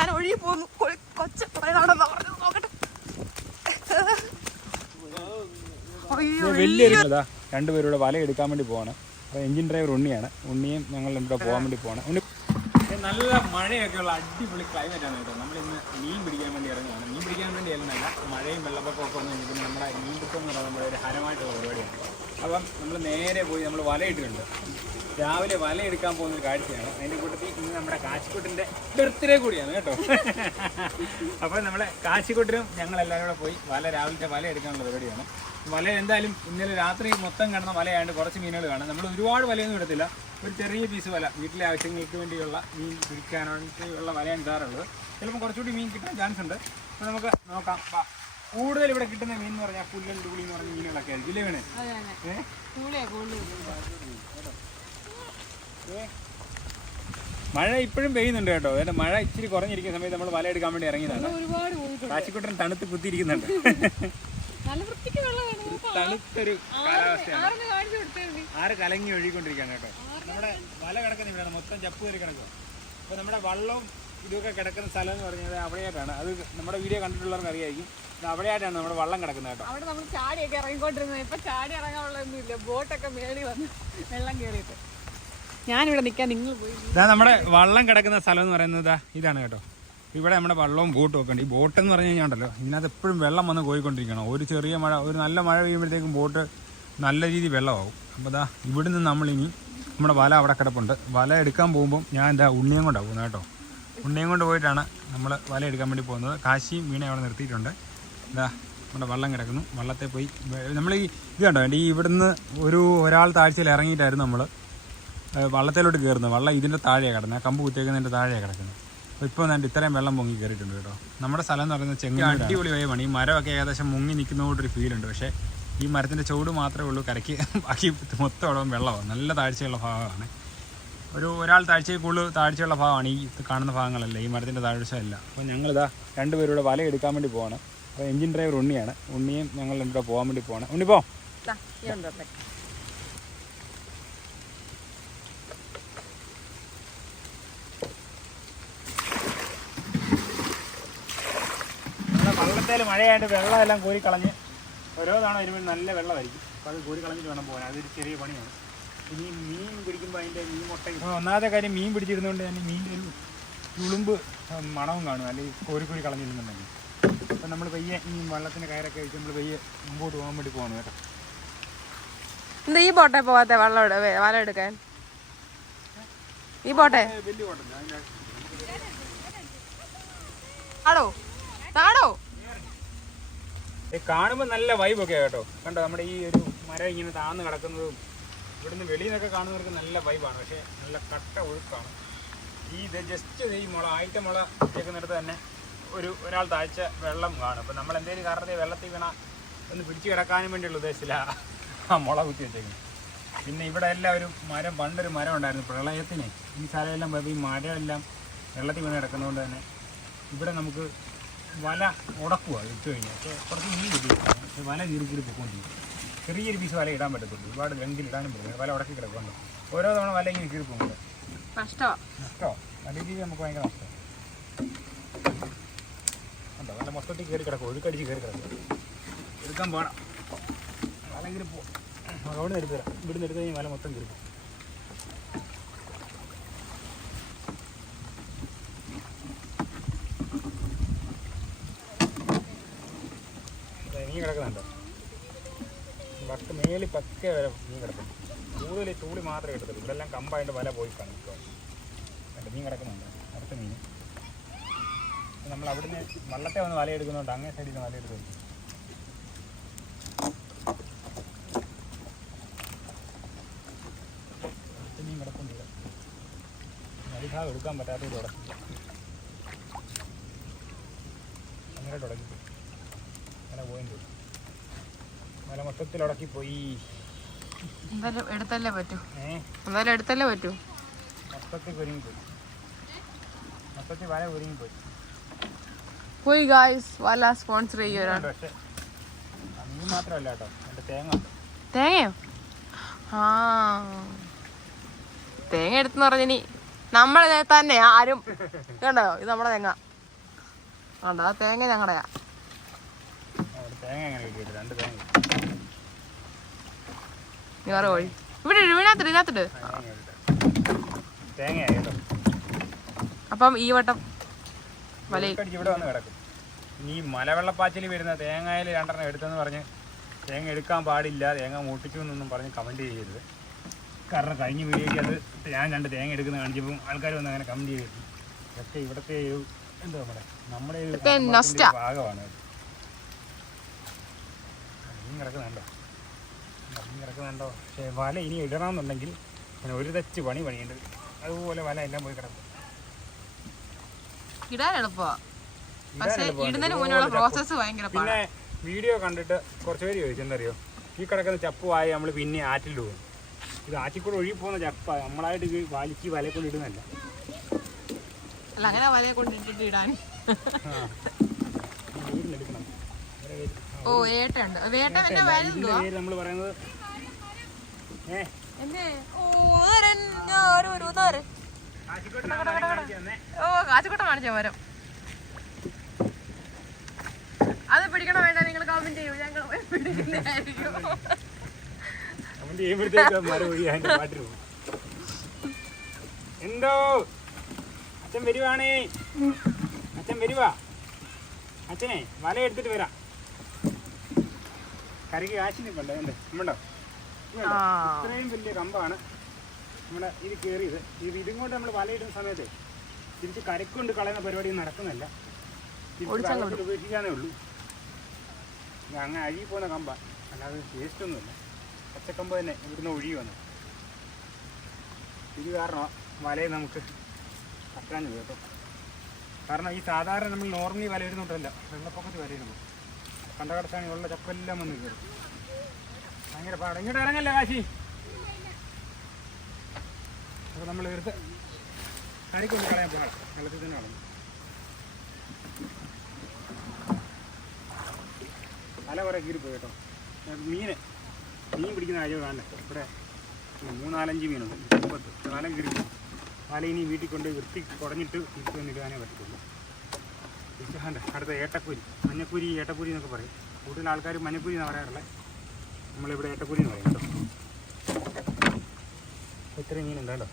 സാധനം ഒഴുകി പോകുന്നു. കൊച്ചു നടന്നോ നോക്കട്ടെ. വലിയൊരു രണ്ടുപേരുടെ വല എടുക്കാൻ വേണ്ടി പോവാണ്. അപ്പോൾ എഞ്ചിൻ ഡ്രൈവർ ഉണ്ണിയാണ്. ഉണ്ണിയും ഞങ്ങൾ രണ്ടുകൂടെ പോകാൻ വേണ്ടി പോവാണ്. ഉണ്ണി നല്ല മഴയൊക്കെയുള്ള അടിപൊളി ക്ലൈമറ്റാണ് കേട്ടോ. നമ്മളിന്ന് മീൻ പിടിക്കാൻ വേണ്ടി ഇറങ്ങുകയാണ്. മീൻ പിടിക്കാൻ വേണ്ടി അല്ലെന്നല്ല, മഴയും വെള്ളപ്പൊക്കമൊക്കെ വന്നു കഴിഞ്ഞാൽ നമ്മുടെ മീൻ പിടുത്തം എന്ന് പറയുന്നത് നമ്മുടെ ഒരു ഹരമായിട്ടുള്ള പരിപാടിയാണ്. അപ്പം നമ്മൾ നേരെ പോയി നമ്മൾ വലയിട്ടിട്ടുണ്ട്. രാവിലെ വല എടുക്കാൻ പോകുന്നൊരു കാഴ്ചയാണ്. അതിൻ്റെ കൂട്ടത്തിൽ ഇന്ന് നമ്മുടെ കാച്ചിക്കുട്ടിൻ്റെ ബർത്ത്ഡേ കൂടിയാണ് കേട്ടോ. അപ്പോൾ നമ്മളെ കാച്ചിക്കുട്ടിനും ഞങ്ങളെല്ലാവരും കൂടെ പോയി രാവിലത്തെ വല എടുക്കാനുള്ള പരിപാടിയാണ്. വല എന്തായാലും ഇന്നലെ രാത്രി മൊത്തം കിടന്ന വലയായതുകൊണ്ട് കുറച്ച് മീനുകൾ കാണാം. നമ്മൾ ഒരുപാട് വലയൊന്നും എടുത്തില്ല, ഒരു ചെറിയ പീസ് വല, വീട്ടിലെ ആവശ്യങ്ങൾക്ക് വേണ്ടിയുള്ള മീൻ പിടിക്കാനായിട്ടുള്ള വലയാണ് ഇടാറുള്ളത്. ചിലപ്പോൾ കുറച്ചുകൂടി മീൻ കിട്ടാൻ ചാൻസ് ഉണ്ട്. അപ്പോൾ നമുക്ക് നോക്കാം. കൂടുതൽ ഇവിടെ കിട്ടുന്ന മീൻ എന്ന് പറഞ്ഞാൽ പുല്ലൻ തുള്ളി എന്ന് പറഞ്ഞ മീനുകളൊക്കെ ആയിരിക്കും ഇല്ലേ വേണേ? മഴ ഇപ്പോഴും പെയ്യുന്നുണ്ട് കേട്ടോ. അതായത് മഴ ഇച്ചിരി കുറഞ്ഞിരിക്കുന്ന സമയത്ത് നമ്മൾ വല എടുക്കാൻ വേണ്ടി ഇറങ്ങിയതാണ്. കാച്ചിക്കുട്ടൻ തണുത്ത് കുത്തിയിരിക്കുന്നുണ്ട്. തണുത്തൊരു കാലാവസ്ഥയാണ്. ആറ് കലങ്ങി ഒഴുകിക്കൊണ്ടിരിക്കുകയാണ് കേട്ടോ. നമ്മുടെ വല കിടക്കുന്ന ഇവിടെയാണ്, മൊത്തം ചപ്പ് കയറി കിടക്കുക. അപ്പോൾ നമ്മുടെ വള്ളവും ഇതൊക്കെ കിടക്കുന്ന സ്ഥലം എന്ന് പറഞ്ഞാൽ അവിടെയായിട്ടാണ്. അത് നമ്മുടെ വീഡിയോ കണ്ടിട്ടുള്ളവർക്ക് അറിയായിരിക്കും. അവിടെയായിട്ടാണ് നമ്മുടെ വള്ളം കിടക്കുന്നത് കേട്ടോ. അവിടെ നമ്മൾ ചാടിയൊക്കെ ഇറങ്ങിക്കൊണ്ടിരുന്നത്. ഇപ്പൊ ചാടി ഇറങ്ങാനുള്ളതൊന്നുമില്ല, ബോട്ടൊക്കെ മേടി വന്ന് വെള്ളം കയറിയിട്ട്. ഞാനിവിടെ നിൽക്കാൻ, നിങ്ങൾ പോയി. ഇതാ നമ്മുടെ വള്ളം കിടക്കുന്ന സ്ഥലം എന്ന് പറയുന്നത് ഇതാണ് കേട്ടോ. ഇവിടെ നമ്മുടെ വള്ളവും ബോട്ടും ഒക്കെ ഉണ്ട്. ഈ ബോട്ട് എന്ന് പറഞ്ഞു കഴിഞ്ഞാൽ ഉണ്ടല്ലോ, ഇതിനകത്ത് എപ്പോഴും വെള്ളം വന്ന് പോയിക്കൊണ്ടിരിക്കണം. ഒരു ചെറിയ മഴ, ഒരു നല്ല മഴ പെയ്യുമ്പോഴത്തേക്കും ബോട്ട് നല്ല രീതിയിൽ വെള്ളമാവും. അപ്പോൾ ദാ ഇവിടുന്ന് നമ്മളിനി നമ്മുടെ വല അവിടെ കിടപ്പുണ്ട്. വല എടുക്കാൻ പോകുമ്പം ഞാൻ എന്താ ഉണ്ണിയും കൊണ്ടാണ് പോകുന്നത് കേട്ടോ. ഉണ്ണിയും കൊണ്ട് പോയിട്ടാണ് നമ്മൾ വല എടുക്കാൻ വേണ്ടി പോകുന്നത്. കാശിയും വീണ അവിടെ നിർത്തിയിട്ടുണ്ട്. ഇതാ നമ്മുടെ വള്ളം കിടക്കുന്നു. വള്ളത്തെ പോയി നമ്മൾ ഈ ഇത് കണ്ടോ, ഈ ഇവിടുന്ന് ഒരാൾ താഴ്ചയിൽ ഇറങ്ങിയിട്ടായിരുന്നു നമ്മൾ വള്ളത്തിലോട്ട് കയറുന്നത്. വള്ളം ഇതിൻ്റെ താഴെയാണ് കിടന്നത്, കമ്പ് കുത്തിയേക്കുന്നതിൻ്റെ താഴെയാണ് കിടക്കുന്നത്. അപ്പോൾ ഇപ്പോൾ ഞാൻ ഇത്രയും വെള്ളം പൊങ്ങി കയറിയിട്ടുണ്ട് കേട്ടോ. നമ്മുടെ സ്ഥലം എന്ന് പറയുന്നത് ചെങ്ങന്നൂർ. അടിപൊളി വയമാണ്. ഈ മരമൊക്കെ ഏകദേശം മുങ്ങി നിൽക്കുന്നതുകൊണ്ടൊരു ഫീലുണ്ട്. പക്ഷേ ഈ മരത്തിൻ്റെ ചുവട് മാത്രമേ ഉള്ളൂ കരയ്ക്ക്, ബാക്കി മൊത്തം അവിടെ വെള്ളമാണ്. നല്ല താഴ്ചയുള്ള ഭാഗമാണ്. ഒരാൾ താഴ്ചയിൽ കൂടുതൽ താഴ്ചയുള്ള ഭാഗമാണ് ഈ കാണുന്ന ഭാഗങ്ങളല്ല, ഈ മരത്തിൻ്റെ താഴ്ചയല്ല. അപ്പോൾ ഞങ്ങളിതാ രണ്ടുപേരുടെ വല എടുക്കാൻ വേണ്ടി പോവാണ്. അപ്പോൾ എഞ്ചിൻ ഡ്രൈവർ ഉണ്ണിയാണ്. ഉണ്ണിയും ഞങ്ങൾ രണ്ടുകൂടെ പോകാൻ വേണ്ടി പോവാണ്. ഉണ്ണി പോ. വള്ളത്തേൽ മഴയായിട്ട് വെള്ളമെല്ലാം കോരിക്കളഞ്ഞ് ഓരോ തവണ വരുമ്പോൾ നല്ല വെള്ളമായിരിക്കും. അപ്പോൾ അത് കോരിക്കളഞ്ഞിട്ട് വേണം പോകാൻ. അതൊരു ചെറിയ പണിയാണ്. ഇനി മീൻ പിടിക്കുമ്പോൾ അതിൻ്റെ മീൻ മുട്ട, ഒന്നാമത്തെ കാര്യം മീൻ പിടിച്ചിരുന്നതുകൊണ്ട് തന്നെ മീൻ്റെ ഒരു തുളുമ്പ് മണവും കാണും, അല്ലെങ്കിൽ കോരി കളഞ്ഞിരുന്നുണ്ടെങ്കിൽ. അപ്പം നമ്മൾ പയ്യെ ഈ വെള്ളത്തിൻ്റെ കയറൊക്കെ വെച്ച് നമ്മൾ പയ്യെ മുമ്പോട്ട് പോകാൻ വേണ്ടി പോകണം കേട്ടോ. എന്താ ഈ ബോട്ടെ പോകാത്ത വല എടുക്കാൻ? ഈ ബോട്ടെ വലിയ ബോട്ടല്ല, കാണുമ്പോൾ നല്ല വൈബൊക്കെ കേട്ടോ. കണ്ടോ, നമ്മുടെ ഈ ഒരു മരം ഇങ്ങനെ താന്ന് കിടക്കുന്നതും ഇവിടുന്ന് വെളിയിൽ നിന്നൊക്കെ കാണുന്നവർക്ക് നല്ല വൈബാണ്. പക്ഷേ നല്ല കട്ട ഒഴുക്കാണ്. ഇത് ജസ്റ്റ് ഈ മുള ആദ്യത്തെ മുള വെക്കുന്നിടത്ത് തന്നെ ഒരാൾ താഴ്ച വെള്ളം കാണും. അപ്പോൾ നമ്മൾ എന്തെങ്കിലും കാരണത്തിൽ വെള്ളത്തിൽ വീണ ഒന്ന് പിടിച്ച് കിടക്കാനും വേണ്ടിയുള്ള ഉദ്ദേശത്തില്ല ആ മുള കുത്തി വെച്ചേക്കുന്നത്. പിന്നെ ഇവിടെ എല്ലാം ഒരു മരം, പണ്ടൊരു മരം ഉണ്ടായിരുന്നു പ്രളയത്തിന്. ഈ സ്ഥലമെല്ലാം പോയപ്പോൾ ഈ മരമെല്ലാം വെള്ളത്തിൽ വീണ് കിടക്കുന്നതുകൊണ്ട് തന്നെ ഇവിടെ നമുക്ക് വല ഉടക്കുക ഇട്ട് കഴിഞ്ഞാൽ. അപ്പോൾ കുറച്ച് മീൻ കിട്ടിയിട്ടുണ്ട്. പക്ഷേ വല കീറി പൊക്കോണ്ടിരിക്കും. ചെറിയൊരു പീസ് വല ഇടാൻ പറ്റത്തുള്ളൂ, ഒരുപാട് ലെങ്കിൽ ഇടാനും പറ്റില്ല. വല ഉടക്കി കിടക്കുന്നുണ്ട്. ഓരോ തവണ വല ഇങ്ങനെ കീറി പോകുന്നത് നഷ്ടമോ നല്ല രീതിയിൽ നമുക്ക് ഭയങ്കര നഷ്ടമാണ്. ഉണ്ടോ, വല മൊത്തത്തിൽ കയറി കിടക്കും, ഒഴുക്കടിച്ച് കയറി കിടക്കും. എടുക്കാൻ പോകണം, വല കീറി പോകും. റോഡിൽ നിന്ന് എടുത്ത് തരാം. ഇവിടുന്ന് എടുത്ത് കഴിഞ്ഞാൽ വല മൊത്തം കീറി പോകും. മീൻ കിടക്കുന്നുണ്ടോ? വക്ക് മേലിൽ പക്കെ വരെ മീൻ കിടക്കുന്നു. കൂടുതൽ ഈ തൂളി മാത്രമേ എടുത്തുള്ളൂ. ഇവിടെ എല്ലാം കമ്പായിട്ട് വല പോയി കാണും. ഇപ്പോൾ മീൻ കിടക്കുന്നുണ്ട്, അടുത്ത മീൻ. നമ്മൾ അവിടുന്ന് വള്ളത്തെ വന്ന് വല എടുക്കുന്നുണ്ട്, അങ്ങേ സൈഡിൽ നിന്ന് വല എടുത്ത് വയ്ക്കും. അടുത്ത മീൻ കിടക്കുന്നില്ല. നദിഭാഗം എടുക്കാൻ പറ്റാത്തത് തുടക്കി, അങ്ങനെ തുടങ്ങിപ്പോയി. അങ്ങനെ പോയിട്ടുണ്ട്. മല മൊത്തത്തിൽ ഉടക്കിപ്പോയി. എടുത്തല്ലേ പറ്റൂ. മൊത്തത്തിൽ ഒരുങ്ങിപ്പോയി. മൊത്തത്തിൽ വല ഒരുങ്ങിപ്പോയി. പോയി ഗായ്സ്, വല സ്പോൺസർ ചെയ്യുവാണ്. പക്ഷേ മീൻ മാത്രമല്ല കേട്ടോ, എൻ്റെ തേങ്ങയോ? ആ, തേങ്ങ എടുത്തെന്ന് പറഞ്ഞിനി നമ്മളെ തന്നെ ആരും കണ്ടോ. ഇത് നമ്മുടെ തേങ്ങ. ആണ്ടാ തേങ്ങ ഞങ്ങളുടെയാ. തേങ്ങ എങ്ങനെ കിട്ടിയിട്ട് 2 തേങ്ങ വേറെ കോഴി ഇവിടെ ഇതിനകത്തിട്ട് തേങ്ങയായി കേട്ടോ. അപ്പം ഈ വട്ടം ഇവിടെ വന്ന് കിടക്കും. ഇനി മലവെള്ളപ്പാച്ചിൽ വരുന്ന തേങ്ങയിൽ 2 എടുത്തെന്ന് പറഞ്ഞ് തേങ്ങ എടുക്കാൻ പാടില്ല, തേങ്ങ മൂട്ടിച്ചു എന്നൊന്നും പറഞ്ഞ് കമൻറ്റ് ചെയ്യരുത്. കാരണം കഴിഞ്ഞ വീഡിയോയ്ക്ക് അത് ഞാൻ 2 തേങ്ങ എടുക്കുന്ന കാണിച്ചപ്പം ആൾക്കാർ വന്ന് അങ്ങനെ കമൻറ്റ് ചെയ്തു. ഇതൊക്കെ ഇവിടുത്തെ എന്താ നമ്മുടെ ഭാഗമാണ്. മീൻ കിടക്കുന്നുണ്ടോ? പക്ഷേ വല ഇനി ഇടണമെന്നുണ്ടെങ്കിൽ ഞാൻ ഒരു തെച്ച് പണിയുണ്ട്. അതുപോലെ വല എല്ലാം പോയി കിടക്കും. ഇടാൻ എളുപ്പമാണ്, പക്ഷേ ഇടുന്നതിന് മുന്നുള്ള പ്രോസസ്സ് ഭയങ്കര. പിന്നെ വീഡിയോ കണ്ടിട്ട് കുറച്ച് പേര് ചോദിച്ചു എന്തറിയോ, ഈ കിടക്കുന്ന ചപ്പുവായി നമ്മൾ പിന്നെ ആറ്റിൽ പോകും. ഇത് ആറ്റിൽ കൂടെ ഒഴുകി പോകുന്ന ചപ്പ, നമ്മളായിട്ട് വലിച്ച് വലയെ കൊണ്ട് ഇടുന്നല്ല. അല്ല, അങ്ങനെ വലയെ കൊണ്ടിട്ടിട്ട് ഇടാൻ. ഓ ഏട്ടുണ്ട്. നമ്മൾ പറയുന്നത് കാച്ചിക്കോട്ട കാണിച്ച മരം. അത് പിടിക്കണോ വേണ്ട നിങ്ങൾ കമന്റ് ചെയ്യൂ, ഞങ്ങൾ പിടിക്കുന്നതായിരിക്കും. എന്തോ അച്ഛൻ വരുവാണേ, അച്ഛൻ വരുവാ. അച്ഛനെ വല എടുത്തിട്ട് വരാം. കരയ്ക്ക് കാശി നിൽപ്പുണ്ടോ? ഉണ്ടോ? ഇത്രയും വലിയ കമ്പാണ് നമ്മുടെ ഇത് കയറിയത്. ഇതും കൊണ്ട് നമ്മൾ വലയിടുന്ന സമയത്ത് തിരിച്ച് കരക്കൊണ്ട് കളയുന്ന പരിപാടി നടക്കുന്നില്ല, ഉപേക്ഷിക്കാനേ ഉള്ളൂ. അങ്ങനെ അഴുകി പോകുന്ന കമ്പാ, അല്ലാതെ വേസ്റ്റ് ഒന്നുമില്ല. പച്ചക്കമ്പ് തന്നെ ഇവിടുന്ന് ഒഴുകി വന്നു. ഇത് കാരണം വലയെ നമുക്ക് കട്ടാൻ കേട്ടോ. കാരണം ഈ സാധാരണ നമ്മൾ നോർമലി വല ഇടുന്നുണ്ടല്ല, വെള്ളപ്പൊക്കത്തിൽ വലയിടുമ്പോൾ കണ്ട കടച്ചാണെങ്കിൽ ഉള്ള ചപ്പെല്ലാം വന്ന് കയറും. ഭയങ്കര പാടാണ്. ഇങ്ങോട്ട് ഇറങ്ങല്ലേ കാശി. അപ്പോൾ നമ്മൾ എടുത്ത് കരയ്ക്കൊണ്ട് കളയാൻ പാടാം, വെള്ളത്തിൽ തന്നെ കളഞ്ഞു. തല കുറേ കീറിപ്പോയി കേട്ടോ. മീൻ പിടിക്കുന്ന കാര്യം കാണണ്ടേ. ഇവിടെ 3-4-5 മീനുണ്ട്. 9 കാലം കീറിപ്പോയി. തല ഇനി വീട്ടിൽ കൊണ്ട് വൃത്തി കുടഞ്ഞിട്ട് തിരിച്ചു വന്നിടാനേ പറ്റത്തുള്ളൂ. അടുത്ത ഏട്ടക്കുരി, മഞ്ഞക്കുരി, ഏട്ടക്കുരി എന്നൊക്കെ പറയും. കൂടുതൽ ആൾക്കാർ മഞ്ഞക്കുരി എന്ന് പറയാറുള്ളത്, നമ്മളിവിടെ ഏട്ടക്കുരി എന്ന് പറയും കേട്ടോ. ഇത്രയും മീനുണ്ടല്ലോ.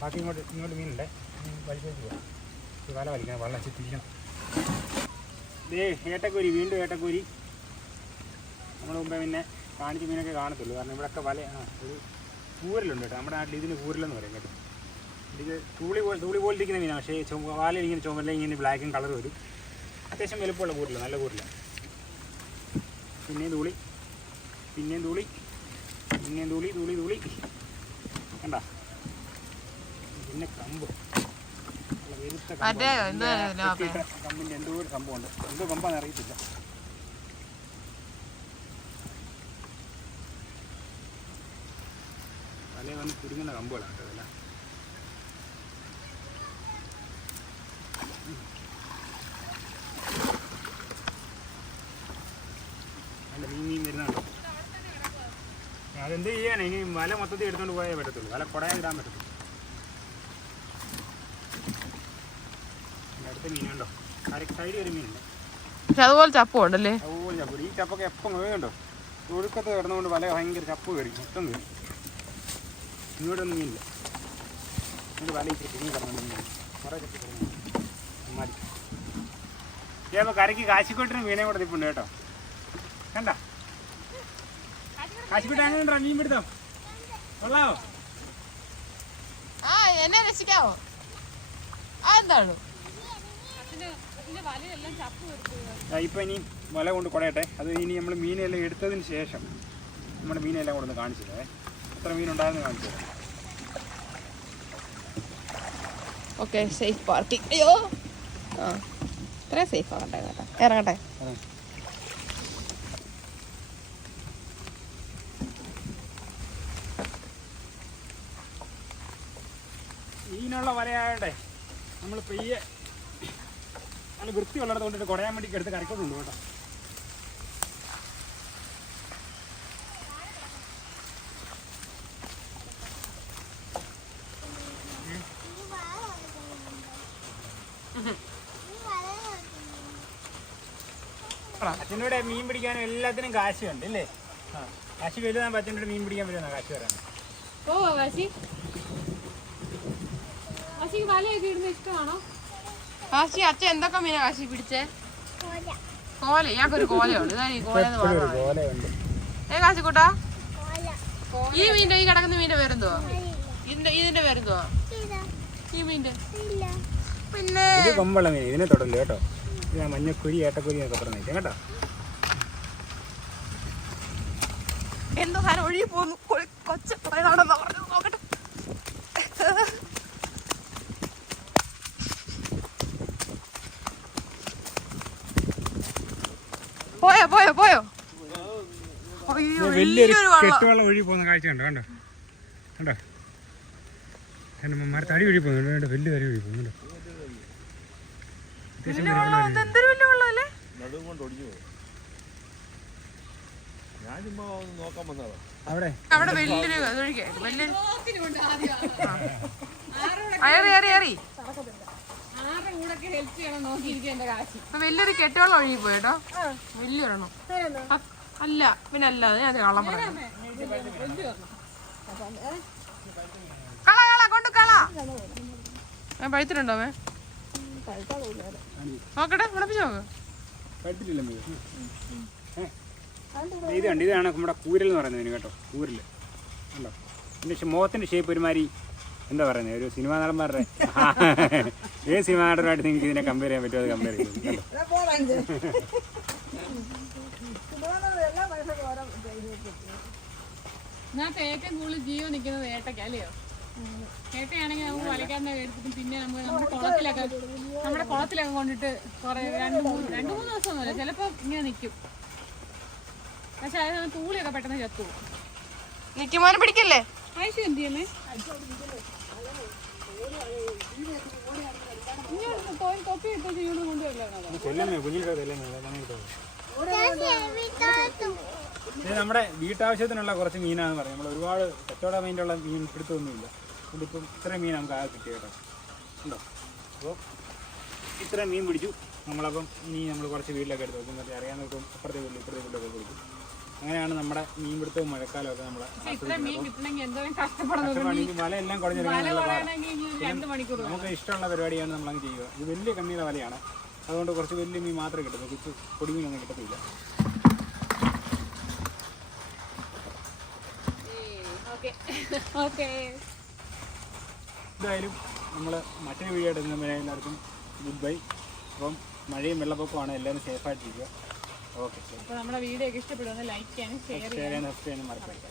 ബാക്കി ഇങ്ങോട്ട് മീനുണ്ടേ, വലിച്ചേച്ച് പോകാം. വല വലിക്കണം, വല തിരിക്കണം. ഏട്ടക്കുരി, വീണ്ടും ഏട്ടക്കുരി. നമ്മൾ മുമ്പേ പിന്നെ കാണിച്ച് മീനൊക്കെ കാണത്തുള്ളൂ. കാരണം ഇവിടെയൊക്കെ വല ഒരു കൂരലുണ്ട് കേട്ടോ. നമ്മുടെ നാട്ടിൽ ഇതിന് കൂരലെന്ന് പറയും കേട്ടോ. ഇത് തൂളി പോലിരിക്കുന്ന മീനാണ്, പക്ഷേ വാലയിൽ ഇങ്ങനെ ചുമല ഇങ്ങനെ ബ്ലാക്കും കളർ വരും. അത്യാവശ്യം വലുപ്പമുള്ള കൂരില്ല, നല്ല കൂരില്ല. പിന്നെയും തൂളി, പിന്നെയും തൂളി, പിന്നെയും തൂളി, തൂളി തൂളി കണ്ട. പിന്നെ കമ്പ്, കമ്പിൻ്റെ എന്തോ ഒരു സംഭവമുണ്ട്. എന്തോ കമ്പാന്ന് അറിയത്തില്ല. തലേ വന്ന് കുരുങ്ങുന്ന കമ്പുകളാണ് കേട്ടോ ഇതെല്ലാം. അല്ല മീൻ വരുന്നുണ്ടോ? അതെന്ത് ചെയ്യാനാ? ഇനി വല മൊത്തത്തിൽ എടുത്തുകൊണ്ട് പോയാൽ പറ്റത്തുള്ളൂ, വല കുടയാൻ ഇടാൻ പറ്റത്തുള്ളൂ. അടുത്ത മീനുണ്ടോ? സൈഡിൽ ഒരു മീനുണ്ട്, പക്ഷെ അതുപോലെ ചപ്പുണ്ടല്ലേ. അതുപോലെ ചപ്പ്. ഈ ചപ്പൊക്കെ എപ്പം വേണ്ടോ? ഒഴുക്കത്ത് കിടന്നുകൊണ്ട് വല ഭയങ്കര ചപ്പ് കയറി, മൊത്തം കയറി. ഇങ്ങോട്ടൊന്നും മീനില്ല. ഇങ്ങോട്ട് വല ഇച്ചിരി കുഞ്ഞി കിടന്നു മീൻ കുറേ ചപ്പ് കിടന്നു മാറി. ഇതേപ്പോൾ കരയ്ക്ക് കാശിക്കോട്ടിന് മീനെ കൂടെ നിൽപ്പുണ്ട് കേട്ടോ. കണ്ട കാശിക്കോട്ട് എങ്ങനെയുണ്ടോ മീൻ പിടുത്തം? കൊള്ളാവോ? എന്നെ രക്ഷിക്കാവോ? അതെന്താണ്? ഇപ്പം ഇനി വല കൊണ്ട് കുടയട്ടെ. അത് ഇനി നമ്മൾ മീനെല്ലാം എടുത്തതിന് ശേഷം നമ്മുടെ മീനെല്ലാം കൂടെ ഒന്ന് കാണിച്ചു തരാം. എത്ര മീനുണ്ടായിരുന്നു കാണിച്ചു തരാം. Okay, safe parking. അയ്യോ, ഇത്രയും സേഫ് ആകട്ടെ കേട്ടോ. ഇറങ്ങട്ടെ. മീനുള്ള വലയായോട്ടെ നമ്മൾ പെയ്യെ നല്ല വൃത്തി ഉള്ളിടത്ത് കൊണ്ടിട്ട് കുടയാൻ വേണ്ടി എടുത്ത് കരക്കൊണ്ടുണ്ട് കേട്ടോ. അച്ഛനോട് മീൻ പിടിക്കാനും എല്ലാത്തിനും കാശുണ്ട് അല്ലേ? കാശ് വലുതാകുമ്പോ അച്ഛനോട് മീൻ പിടിക്കാൻ വരുന്ന കാശ് വരാൻ. ഓ കാശി, കാശിക്ക് വലയൊക്കെ ഇടുന്ന ഇഷ്ടമാണോ? കാശി അച്ഛൻ എന്തൊക്കെ മീനാ കാശി പിടിച്ചേ? കോല. ഇയാൾക്കൊരു കോലയുണ്ട്. ഇതാ ഈ കോല കാശിക്കൂട്ടാ. ഈ മീൻ്റെ ഈ കിടക്കുന്ന മീൻ്റെ പേരെന്തുവാ? ഇതിന്റെ പേരെന്തുവാ? ഈ മീൻ്റെ പിന്നെ കൊമ്പുള്ള മീൻ. ഇതിനെ തൊടല്ലോ കേട്ടോ. മഞ്ഞക്കുരി ഏട്ടക്കുരി എന്നൊക്കെ പറഞ്ഞേക്കാം കേട്ടോ. എന്തോ സാധനം ഒഴുകി പോന്നു. കൊച്ചു പോയതാണെന്നാ പറഞ്ഞത്. നോക്കട്ടെ. പോയോ പോയോ പോയോ? വലിയൊരു കെട്ടുവെള്ളം ഒഴുകി പോകുന്ന കാഴ്ച കണ്ടോ? കണ്ടോ കണ്ടോ? തടി ഒഴുകി പോകുന്നുണ്ട്. വലിയ തടി ഒഴുകി പോകുന്നുണ്ട്. അവിടെ വലിയൊരു വലിയൊരു കെട്ടുവെള്ളം ഒഴുകി പോയി കേട്ടോ. വലിയൊരെണ്ണം അല്ല, പിന്നെ അല്ലാതെ ഞാൻ കള്ളം പറയാം. കള കള കൊണ്ട് കള. പഴുത്തിട്ടുണ്ടോ? നോക്കട്ടെ, വിളപ്പിച്ച് നോക്ക്. ഇതാണ് നമ്മുടെ കൂരൽ എന്ന് പറയുന്നത് കേട്ടോ. കൂരല് കണ്ടോ? പിന്നെ മുഖത്തിന്റെ ഷേപ്പ് ഒരുമാതിരി എന്താ പറയുന്നത്, ഒരു സിനിമാ നടന്മാരുടെ ഏത് സിനിമാ നടനുമായിട്ട് നിങ്ങൾക്ക് ഇതിനെ കമ്പയർ ചെയ്യാൻ പറ്റുമോ? അത് കമ്പയർ ചെയ്തു കണ്ടോ? ഇതിനകത്ത് ഏറ്റവും കൂടുതൽ ജീവൻ നിൽക്കുന്നത് ഏട്ടയ്ക്ക അല്ലയോ? ഏട്ടയാണെങ്കിൽ നമുക്ക് വലയ്ക്കാതെ എടുത്തിട്ടും പിന്നെ നമുക്ക് നമ്മുടെ കുളത്തിലൊക്കെ കൊണ്ടിട്ട് കുറെ രണ്ട് മൂന്ന് ദിവസമൊന്നുമില്ല, ചിലപ്പോൾ ഇങ്ങനെ നിൽക്കും. പക്ഷെ അത് തൂളിയൊക്കെ പെട്ടെന്ന് ചത്തു നിൽക്കുമ്പോൾ പിടിക്കല്ലേ. ആയിഷു എന്ത് ചെയ്യുന്നേ? തൊപ്പി ഇട്ട് ചീട് ഇത് നമ്മുടെ വീട്ടാവശ്യത്തിനുള്ള കുറച്ച് മീനാണെന്ന് പറയും. നമ്മൾ ഒരുപാട് കച്ചവട മീനുള്ള മീൻ പിടുത്തൊന്നുമില്ല. ഇതിപ്പം ഇത്രയും മീൻ നമുക്ക് ആകെ കിട്ടിയ കേട്ടോ. ഉണ്ടോ? അപ്പോൾ ഇത്രയും മീൻ പിടിച്ചു നമ്മളപ്പം. ഇനി നമ്മൾ കുറച്ച് വീട്ടിലൊക്കെ എടുത്ത് വെക്കും. മറ്റേ അറിയാവുന്നവർക്കും അപ്പുറത്തെ വീട്ടിൽ ഇപ്പുറത്തെ വീട്ടിലൊക്കെ കൊടുക്കും. അങ്ങനെയാണ് നമ്മുടെ മീൻ പിടുത്തവും മഴക്കാലമൊക്കെ നമ്മളെ വല എല്ലാം കുഴഞ്ഞെടുക്കാൻ നമുക്ക് ഇഷ്ടമുള്ള പരിപാടിയാണ് നമ്മളങ്ങ് ചെയ്യുക. ഇത് വലിയ കമ്മിയുടെ വലയാണ്, അതുകൊണ്ട് കുറച്ച് വലിയ മീൻ മാത്രമേ കിട്ടുള്ളൂ. കുറച്ച് പൊടിമീനൊന്നും കിട്ടത്തില്ല. എന്തായാലും നമ്മൾ മറ്റൊരു വീഡിയോ എടുക്കുന്ന എല്ലാവർക്കും ഗുഡ് ബൈ. അപ്പം മഴയും വെള്ളപ്പൊക്കമാണ്. എല്ലാവരും സേഫായിട്ടിരിക്കുക. ഓക്കെ. നമ്മുടെ വീഡിയോ ഒക്കെ ഇഷ്ടപ്പെടുന്ന ലൈക്ക് ചെയ്യാനും ഷെയർ ചെയ്യാനും മറക്കരുത്.